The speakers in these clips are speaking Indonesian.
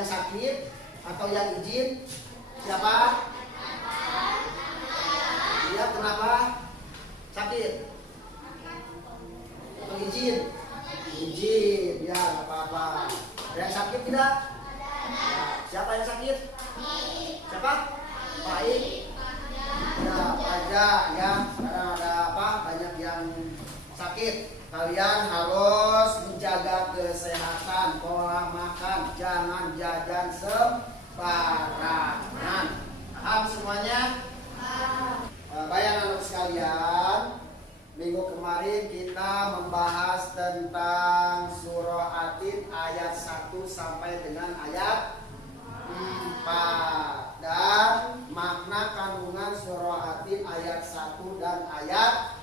yang sakit atau yang izin? Siapa? Dia kenapa? Sakit? Atau izin? Izin, ya nggak apa-apa. Ada yang sakit tidak? Ya. Siapa yang sakit? Siapa? Baik. Ya, pajak ya. Sekarang ada apa? Banyak yang sakit. Kalian harus menjaga kesehatan, pola makan, jangan jajan sembarangan. Paham semuanya? Baik anak sekalian, minggu kemarin kita membahas tentang surah At-Tin ayat 1 sampai dengan ayat 4 dan makna kandungan surah At-Tin ayat 1 dan ayat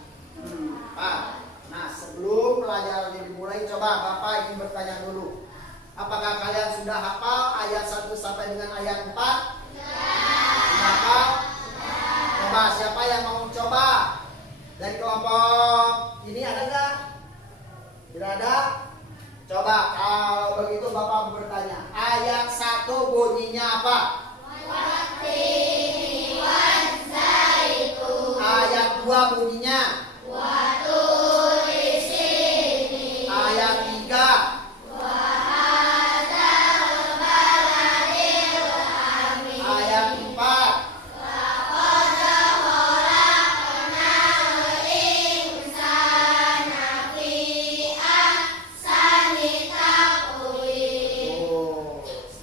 4. Nah, sebelum pelajaran ini dimulai, coba Bapak ingin bertanya dulu. Apakah kalian sudah hafal ayat 1 sampai dengan ayat 4? Sudah hafal? Coba, siapa yang mau coba? Dari kelompok ini ada nggak? Tidak ada? Coba, kalau begitu Bapak bertanya. Ayat 1 bunyinya apa? Ayat 2 bunyinya? Ayat 3. Ayat 4.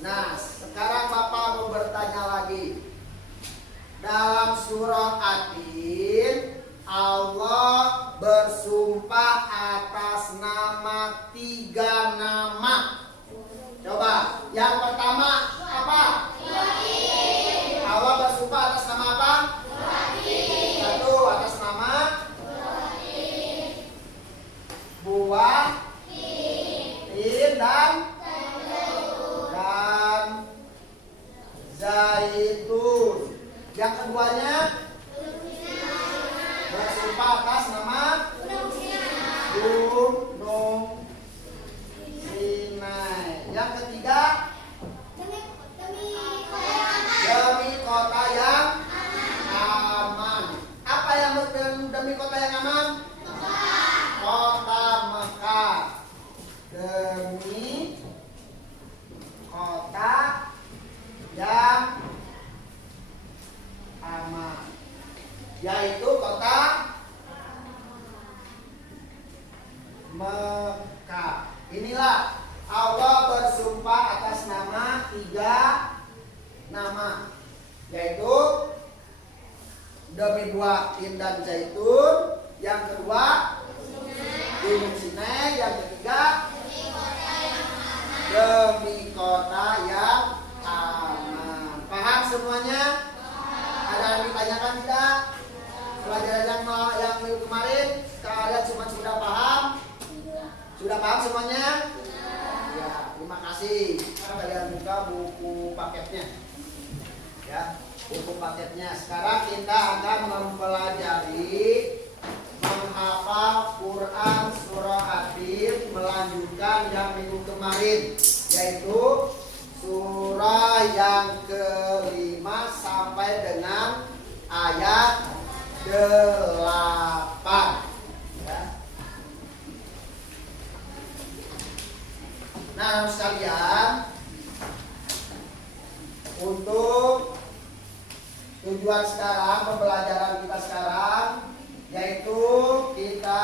Nah, sekarang Bapak mau bertanya lagi. Dalam surah At-Tin, Allah bersumpah atas nama 3 nama. Coba, yang pertama apa? Allah bersumpah atas nama apa? Satu, atas nama buah, tin dan zaitun. Yang keduanya bersumpah atas nama Gunung Sinai. Yang ketiga demi kota yang aman. Apa yang demi kota yang aman? Kota Mekah. Demi kota yang aman, yaitu kota Mekah. Inilah Allah bersumpah atas nama 3 nama, yaitu demi buah tin dan zaitun, yang kedua Gunung Sinai, yang ketiga demi kota yang aman. Paham semuanya? Ada yang ditanyakan tidak? Pelajaran yang minggu kemarin kalian cuma sudah paham? Sudah paham semuanya? Ya, terima kasih. Sekarang kalian buka buku paketnya. Ya, buku paketnya. Sekarang kita akan mempelajari menghafal Quran surah At-Tin melanjutkan yang minggu kemarin, yaitu surah yang ke-5 sampai dengan ayat 8. Ya. Nah, sekalian, untuk tujuan sekarang, pembelajaran kita sekarang, yaitu kita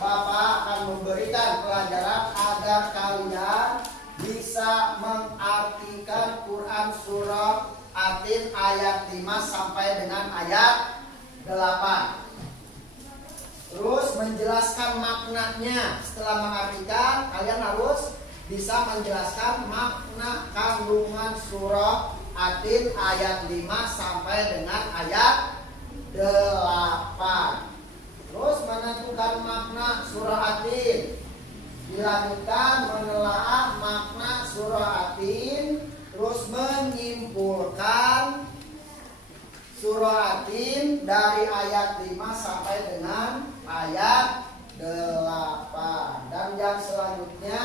Bapak akan memberikan pelajaran agar kalian bisa mengartikan Quran surah At-Tin ayat 5 sampai dengan ayat 8. Terus menjelaskan maknanya. Setelah mengartikan, kalian harus bisa menjelaskan makna kandungan surah At-Tin ayat 5 sampai dengan ayat 8. Terus menentukan makna surah At-Tin. Dilanjutkan menelaah makna surah At-Tin, terus menyimpulkan surah At-Tin dari ayat 5 sampai dengan ayat 8. Dan yang selanjutnya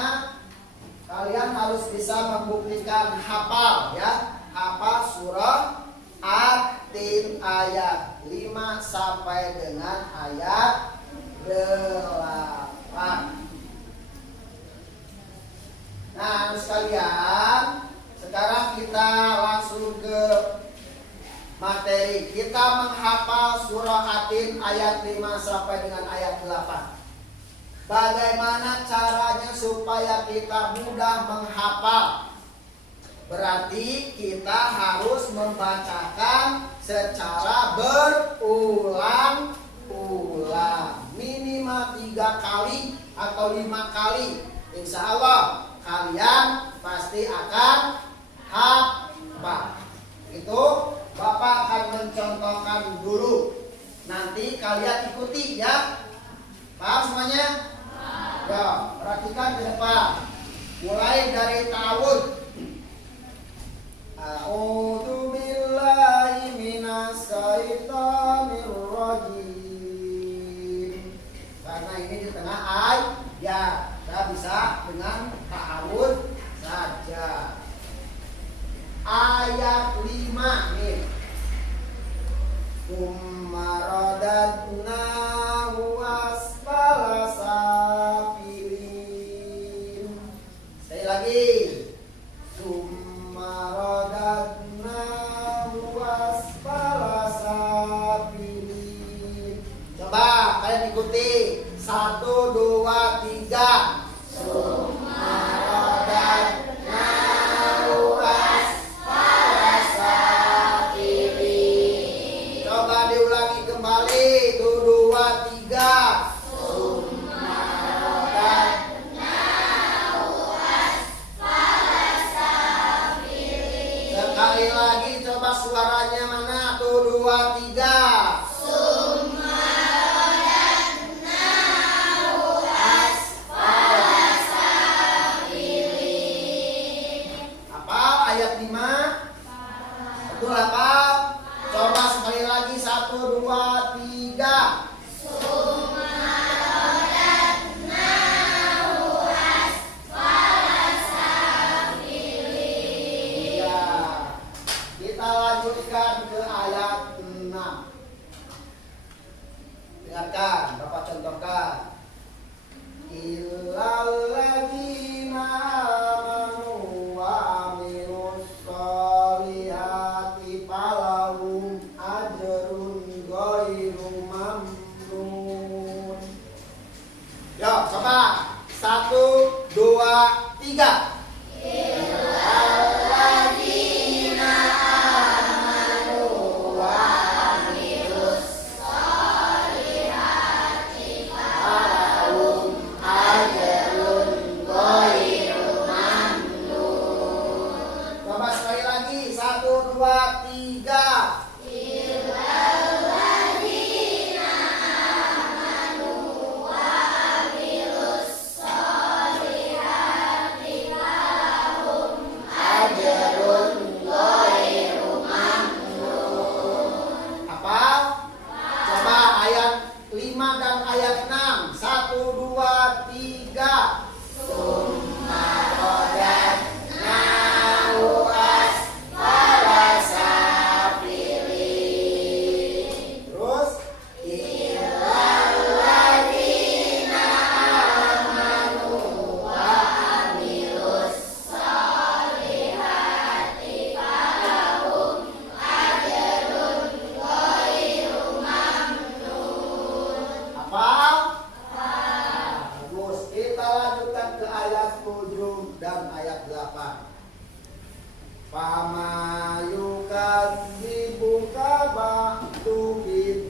kalian harus bisa membuktikan hafal ya. Hafal surah At-Tin ayat 5 sampai dengan ayat 8. Nah, sekalian, sekarang kita langsung ke materi. Kita menghafal surah At-Tin ayat 5 sampai dengan ayat 8. Bagaimana caranya supaya kita mudah menghafal? Berarti kita harus membacakan secara berulang-ulang. Minimal 3 kali atau 5 kali. Insya Allah kalian pasti akan hafal. Itu Bapak akan mencontohkan dulu. Nanti kalian ikuti ya. Paham semuanya? Ya, perhatikan ke depan. Mulai dari ta'awudz. A'udzu billahi minas syaitonir rajim. Karena ini di tengah ayat, kita bisa dengan ta'awudz saja. Ayat 5 nih. Radadnahu asfala safilin. Sekali lagi. Radadnahu asfala safilin. Coba kalian ikuti. 1, 2, 3. Radadnahu asfala safilin. Coba diulangi kembali. 1, 2, 3. Sekali lagi coba suaranya mana? 1, 2, 3. Hafal ayat 5? Betul hafal? Coba sekali lagi 1, 2, 3. Lanjutkan ke ayat 6. Dengarkan, Bapak contohkan. Illalladzina amanu wa amilus sholihati falahum ajrun ghairu mamnun. Yo, coba 1, 2, 3. Fama yukadzibuka ba'du biddin.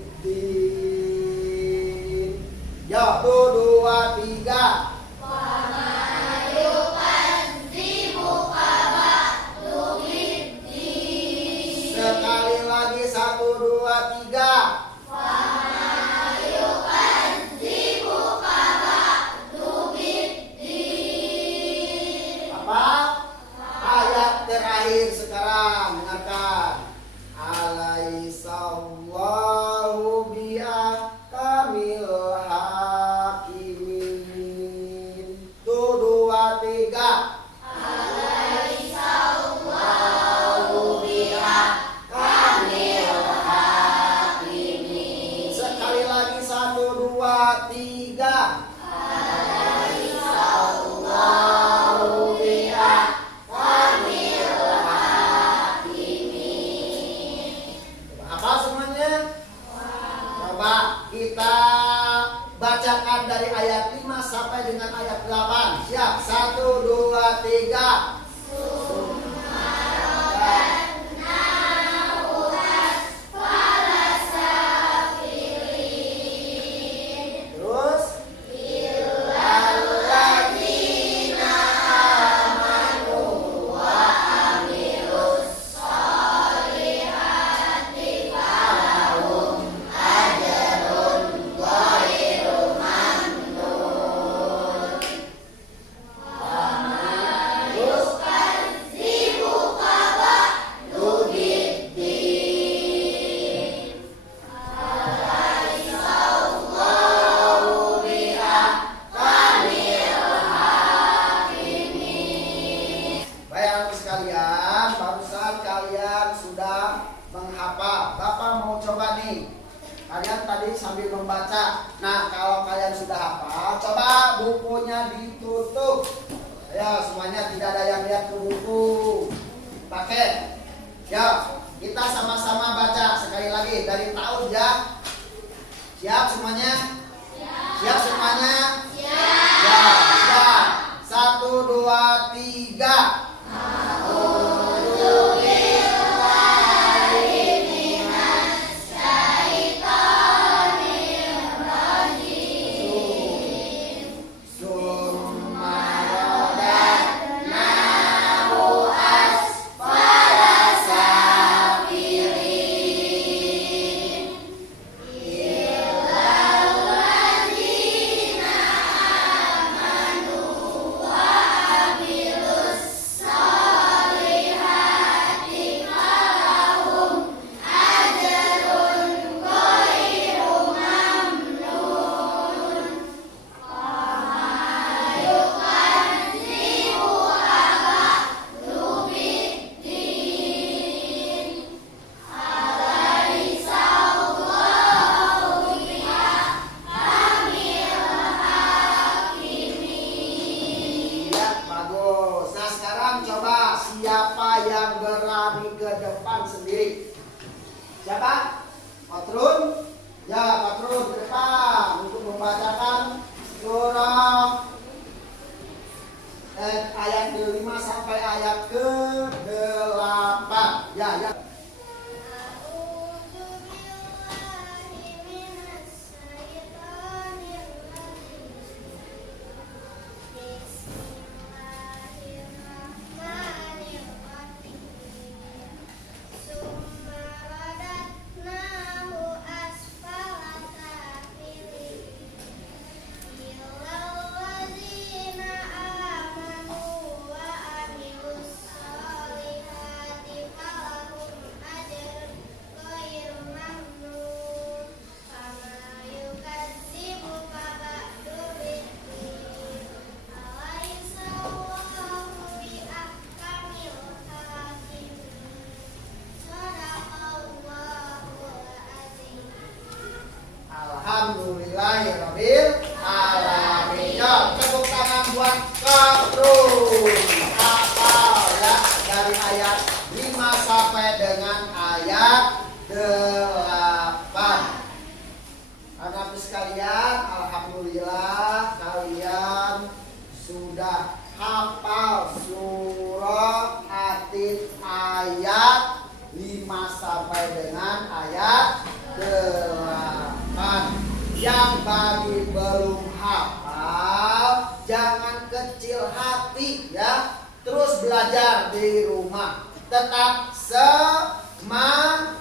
Ya, 1, 2, 3. Fama yukadzibuka ba'du biddin. Sekali lagi 1, 2, 3. Fama yukadzibuka ba'du biddin. Apa? Ayat terakhir sekarang, dengarkan. Alaihissallahu bi'ahkamil hakimin. 1, 2, 3. tiga. Terus baik sekalian, barusan kalian sudah menghafal. Bapak mau coba nih. Kalian tadi sambil membaca. Nah, kalau kalian sudah hafal, coba bukunya ditutup. Ya, semuanya tidak ada yang lihat ke buku. Pakai. Ya, kita sama-sama baca sekali lagi dari tahun ya. Siap semuanya? Siap semuanya? Ya, siap. 1, 2, 3. Siapa yang berani ke depan sendiri? Siapa? Patrun? Ya, Patrun ke depan untuk membacakan surah ayat ke-5 sampai ayat ke-8. Ya, ya. Alhamdulillahirabbil alamin. Ya, tepuk tangan buat Patrun. Hafal ya dari ayat 5 sampai dengan ayat 8. Anak-anak sekalian, alhamdulillah kalian sudah hafal surah Atin ayat 5 sampai dengan ayat 8. Yang bagi belum hafal, jangan kecil hati ya. Terus belajar di rumah. Tetap semangat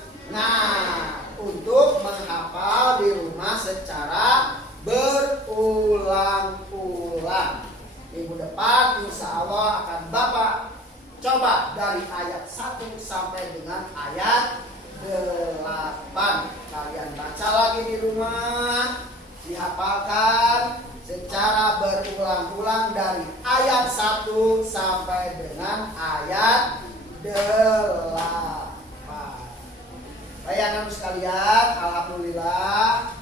untuk menghafal di rumah secara berulang-ulang. Minggu depan insya Allah akan Bapak coba dari ayat 1 sampai dengan ayat 8. Kalian baca lagi di rumah, dihafalkan secara berulang-ulang dari ayat 1 sampai dengan ayat 8. Baik anak sekalian, alhamdulillah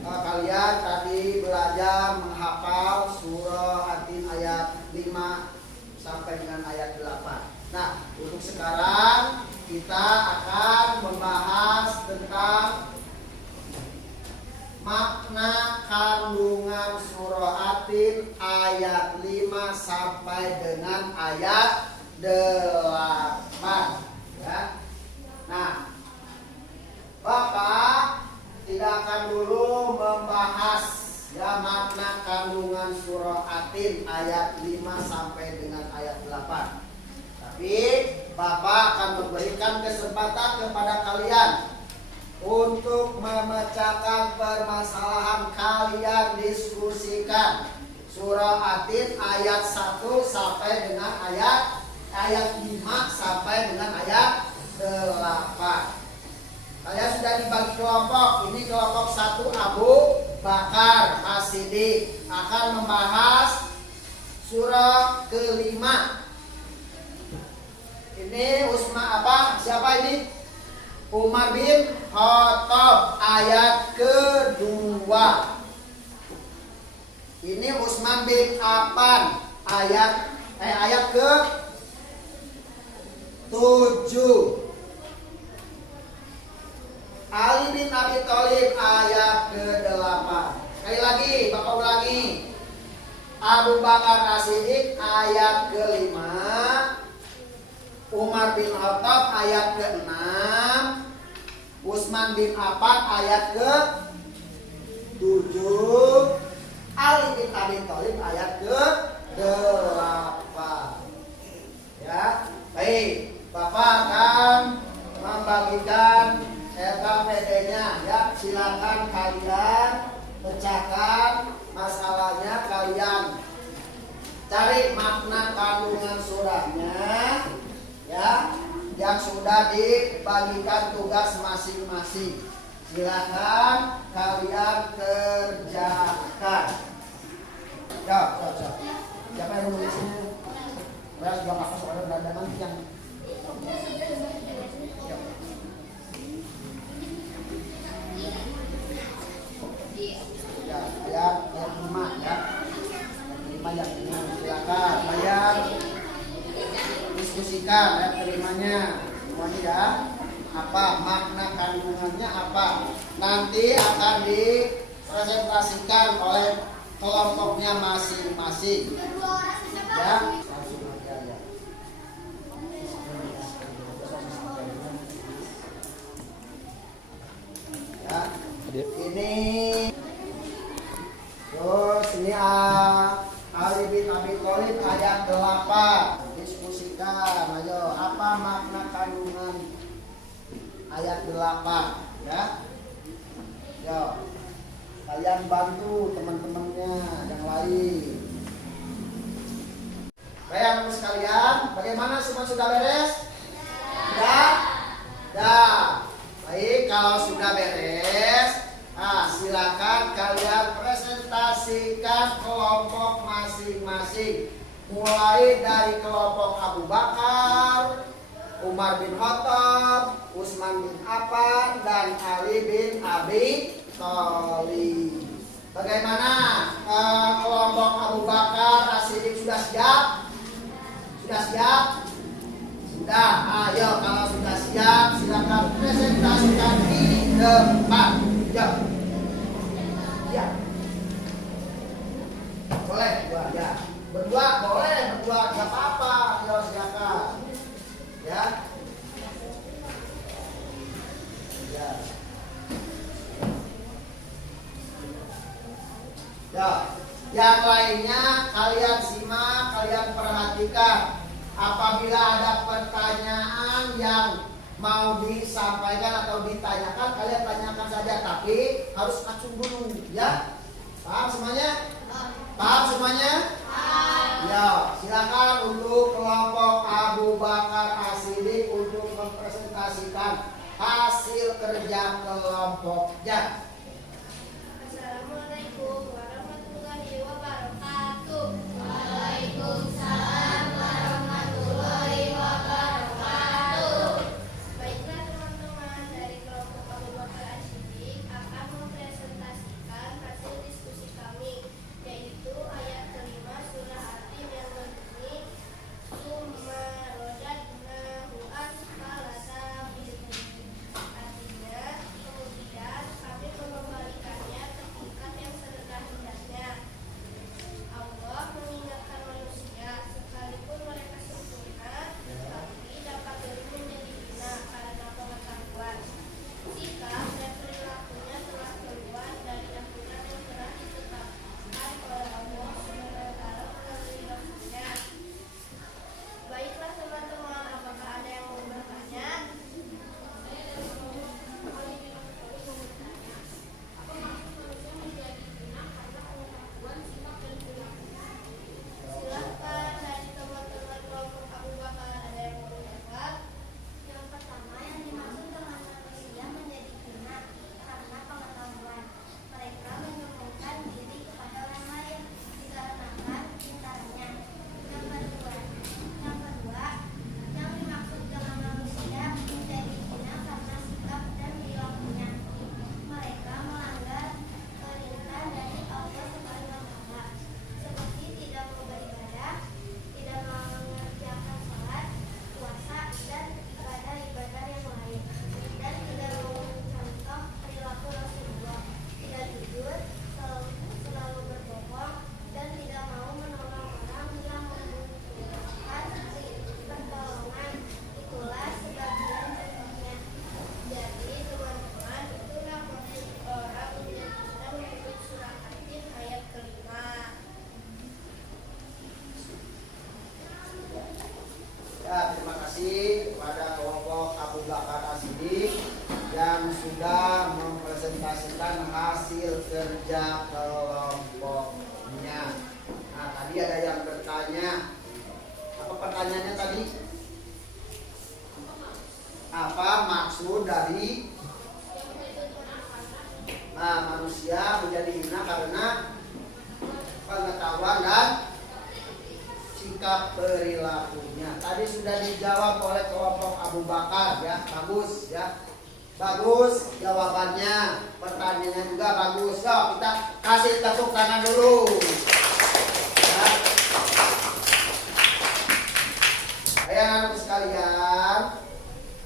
kalian tadi belajar menghafal surah Atin ayat 5 sampai dengan ayat 8. Nah, untuk sekarang kita akan membahas tentang makna kandungan surah Atin ayat 5 sampai dengan ayat 8 ya. Nah, Bapak tidak akan dulu membahas ya makna kandungan surah Atin ayat 5 sampai dengan ayat 8. Tapi Bapak akan memberikan kesempatan kepada kalian untuk memecahkan permasalahan, kalian diskusikan surah Atin ayat 1 sampai dengan ayat 5 sampai dengan ayat 8. Kalian sudah dibagi kelompok. Ini kelompok 1 Abu Bakar As-Siddiq akan membahas surah kelima. Ini siapa ini? Umar bin Khattab ayat kedua. Ini Utsman bin Affan ayat ke 7. Ali bin Abi Thalib ayat ke-8. Sekali lagi, Bapak ulangi. Abu Bakar As-Siddiq ayat ke-5. Umar bin Khattab ayat ke-6. Utsman bin Affan ayat ke-7. Ali bin Abi Thalib ayat ke-8. Ya, baik. Bapak akan membagikan KPD-nya ya. Silakan kalian pecahkan masalahnya, kalian cari makna kandungan surahnya ya, yang sudah dibagikan tugas masing-masing. Silakan kalian kerjakan. Ya. Siapa yang menulis ini? Beras juga kakak soalnya berada nanti yang ya, ayat 5 ya. 5 yang ini silakan kalian diskusikan ayat kelimanya semuanya ya. Apa makna kandungannya, apa nanti akan dipresentasikan oleh kelompoknya masing-masing ya. Ya, ini terus ini Ali bin Abi Thalib ayat 8. Diskusikan, ayo apa makna kandungan ayat 8 ya. Yo, kalian bantu teman-temannya yang lain. Baik, anak sekalian, bagaimana, semua sudah beres? Sudah? Sudah. Baik, kalau sudah beres, silakan kalian presentasikan kelompok masing-masing. Mulai dari kelompok Abu Bakar, Umar bin Khattab, Utsman bin Affan, dan Ali bin Abi Thalib. Bagaimana kelompok Abu Bakar As-Siddiq sudah siap? Sudah siap? Sudah. Ayo, kalau sudah siap, silakan presentasikan di depan. Ya. Boleh berdua ya. Berdua boleh, berdua nggak apa-apa. Ayo silakan. Ya. Ya. Ya. Yang lainnya kalian simak, kalian perhatikan. Apabila ada pertanyaan yang mau disampaikan atau ditanyakan, kalian tanyakan saja, tapi harus acung dulu ya. Paham semuanya? Paham semuanya? Ya, silakan untuk kelompok Abu Bakar As-Siddiq untuk mempresentasikan hasil kerja kelompoknya. Assalamualaikum warahmatullahi wabarakatuh. Waalaikumsalam warahmatullahi wabarakatuh. Baiklah teman-teman, dari kelompok Abu Bakar As-Siddiq akan mempresentasikan hasil diskusi kami, yaitu ayat kelima surah Atin yang berbunyi Summa rodadnahu asfala safilin. Artinya, kemudian kami pertanyaannya tadi? Apa maksud dari manusia menjadi hina karena pengetahuan dan sikap perilakunya? Tadi sudah dijawab oleh kelompok Abu Bakar ya. Bagus ya. Bagus jawabannya. Pertanyaannya juga bagus. Yuk kita kasih tepuk tangan dulu. Ya. Anak sekalian,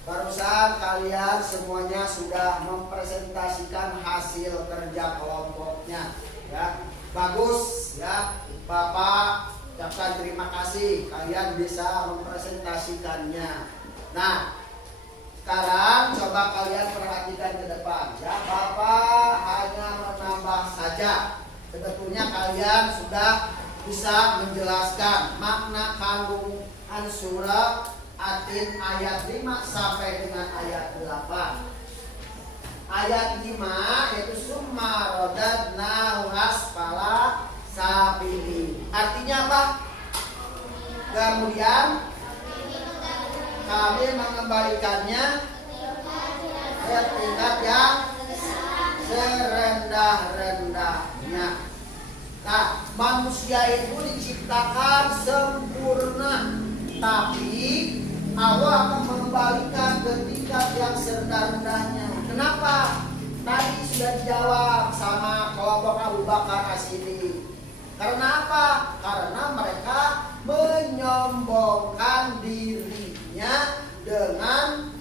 barusan kalian semuanya sudah mempresentasikan hasil kerja kelompoknya ya. Bagus ya. Bapak ucapkan terima kasih kalian bisa mempresentasikannya. Nah, sekarang coba kalian perhatikan ke depan ya. Bapak hanya menambah saja. Sebetulnya kalian sudah bisa menjelaskan makna kandungan surah Atin ayat 5 sampai dengan ayat 8. Ayat 5 yaitu summa radadnahu asfala safilin. Artinya apa? Kemudian kami mengembalikannya ke tingkat yang serendah-rendahnya. Nah, manusia itu diciptakan sempurna, tapi Allah akan mengembalikan ke tingkat yang serendah-rendahnya. Kenapa? Tadi sudah dijawab sama kelompok Abu Bakar As-Siddiq. Karena apa? Karena mereka menyombongkan dirinya dengan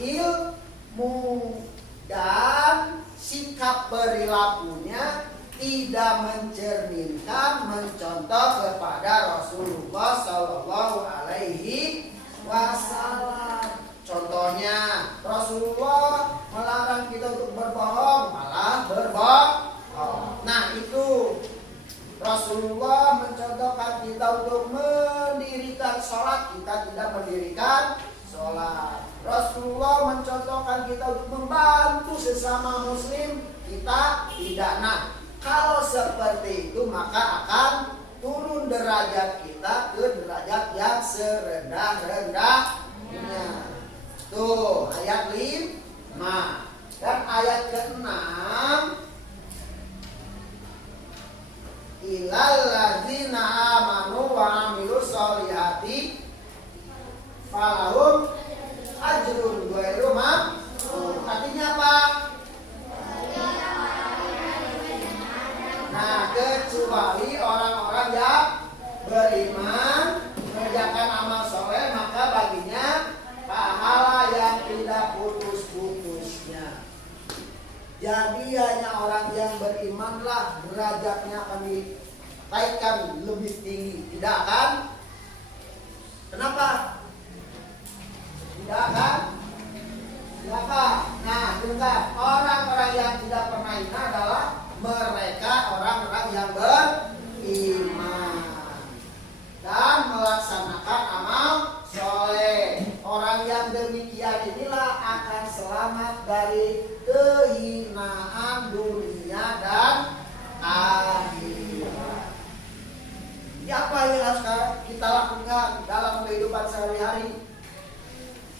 ilmu dan sikap perilakunya tidak mencerminkan, mencontoh kepada Rasulullah Shallallahu Alaihi Wasallam. Contohnya Rasulullah melarang kita untuk berbohong, malah berbohong. Nah itu Rasulullah mencontohkan kita untuk mendirikan sholat, kita tidak mendirikan sholat. Rasulullah mencontohkan kita untuk membantu sesama muslim, kita tidak. Nah, kalau seperti itu maka akan turun derajat kita ke derajat yang serendah-rendahnya. Tuh ayat 5 dan ayat ke-6. Ilal ladzina amanu wa amilus sholihati falahum ajrun ghairu mamnun. Artinya apa? Nah, kecuali orang-orang yang beriman, mengerjakan amal soleh, maka baginya pahala yang tidak putus-putusnya. Jadi hanya orang yang berimanlah derajatnya akan dinaikkan lebih tinggi. Tidak kan? Kenapa? Tidak kan? Kenapa? Nah, dengar. Orang-orang yang tidak pernah hina adalah mereka orang-orang yang beriman dan melaksanakan amal soleh. Orang yang demikian inilah akan selamat dari kehinaan dunia dan akhirat. Apa yang harus kita lakukan dalam kehidupan sehari-hari?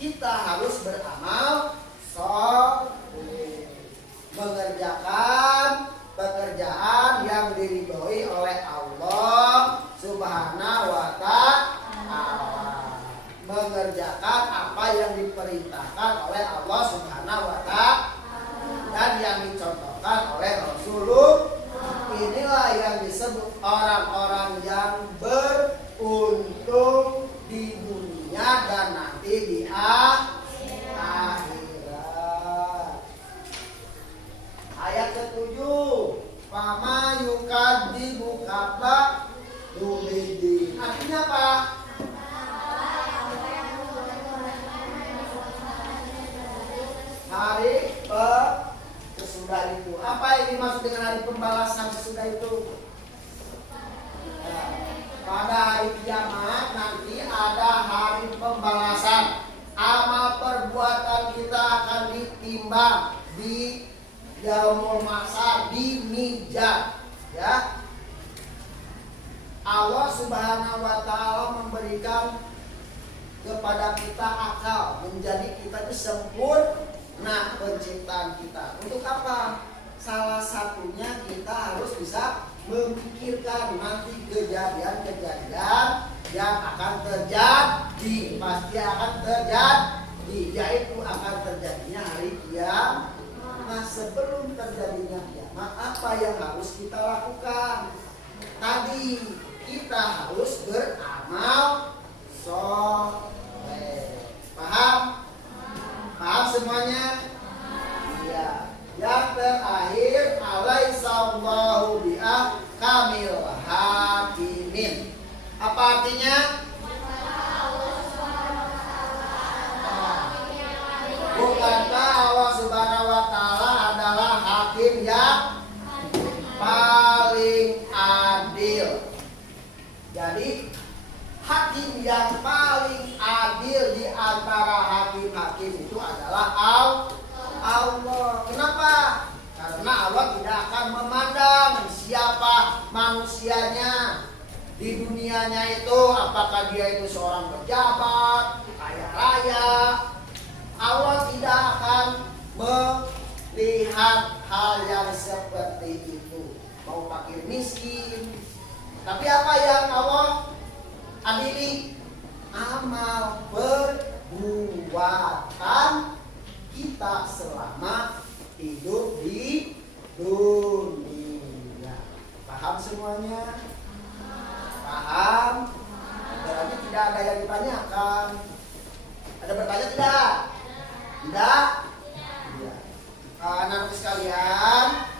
Kita harus beramal soleh, mengerjakan pekerjaan yang diridhoi oleh Allah Subhanahu wa Ta'ala, mengerjakan apa yang diperintahkan oleh Allah Subhanahu wa Ta'ala dan yang dicontohkan oleh Rasulullah. Inilah yang disebut orang-orang yang beruntung di dunia dan nanti di akhirat. Ayat ke-7, fama yukadzibu kaba dubidi. Artinya apa? Hari sesudah itu. Apa yang dimaksud dengan hari pembalasan sesudah itu? Pada hari kiamat nanti ada hari pembalasan. Amal perbuatan kita akan ditimbang di yaumul mahsyar, di mizan, ya. Allah Subhanahu wa Ta'ala memberikan kepada kita akal, menjadi kita itu sempurna penciptaan kita. Untuk apa? Salah satunya kita harus bisa memikirkan nanti kejadian-kejadian yang akan terjadi, pasti akan terjadi, yaitu akan terjadinya hari kiamat. Nah, sebelum terjadinya kiamat, apa yang harus kita lakukan? Tadi kita harus beramal soleh. Paham? Paham semuanya? Iya. Yang terakhir, alaihissallahu bi'ahkamil hakimin. Apa artinya? Bukankah Allah Subhanahu wa Ta'ala adalah hakim yang paling adil? Jadi hakim yang paling adil di antara hakim-hakim itu adalah Allah. Kenapa? Karena Allah tidak akan memandang siapa manusianya di dunianya itu, apakah dia itu seorang pejabat, kaya raya. Allah tidak akan melihat hal yang seperti itu, mau fakir miskin. Tapi apa yang Allah adili? Amal perbuatan kita selama hidup di dunia. Paham semuanya? Paham? Berarti tidak ada yang ditanyakan. Ada bertanya tidak? Tidak? Tidak. Anak-anak sekalian,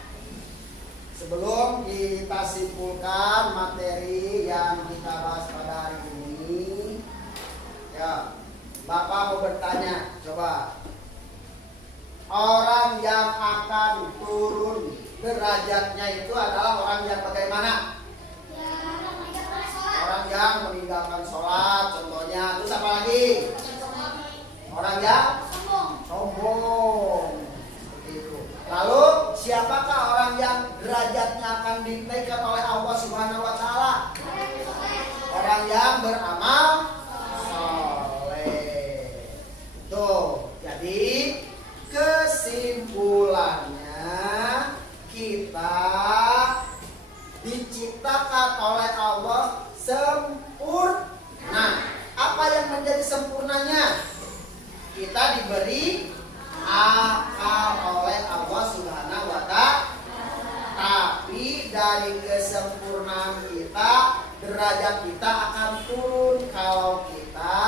sebelum kita simpulkan materi yang kita bahas pada hari ini, ya, Bapak mau bertanya, coba. Orang yang akan turun derajatnya itu adalah orang yang bagaimana? Orang yang meninggalkan sholat, contohnya. Terus apa lagi? Orang yang sombong. Seperti itu. Lalu siapakah orang yang derajatnya akan dinaikkan oleh Allah Subhanahu wa Ta'ala? Orang yang beramal soleh. Tuh, jadi kesimpulannya kita diciptakan oleh Allah sempurna. Apa yang menjadi sempurnanya? Kita diberi akal oleh Allah Subhanahu wa Ta'ala. Tapi dari kesempurnaan kita, derajat kita akan turun kalau kita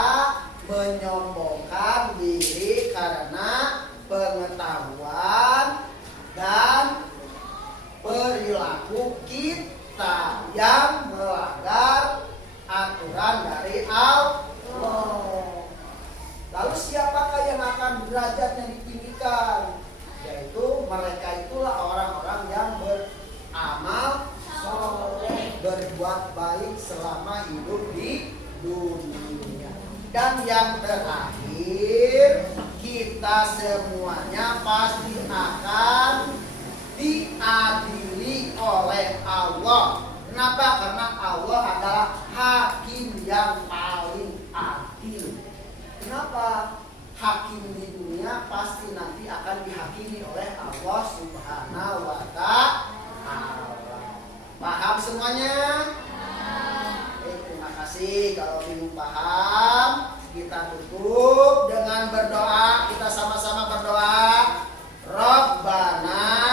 menyombongkan diri karena pengetahuan dan perilaku kita yang melanggar aturan dari Allah. Lalu siapakah yang akan derajatnya ditinggikan? Yaitu mereka itulah orang-orang yang beramal soleh, berbuat baik selama hidup di dunia. Dan yang terakhir, kita semuanya pasti akan diadili oleh Allah. Kenapa? Karena Allah adalah hakim yang paling adil. Kenapa? Hakim di dunia pasti nanti akan dihakimi oleh Allah Subhanahu wa Ta'ala. Paham semuanya? Terima kasih. Kalau bingung paham, kita tutup dengan berdoa. Kita sama-sama berdoa. Rabbana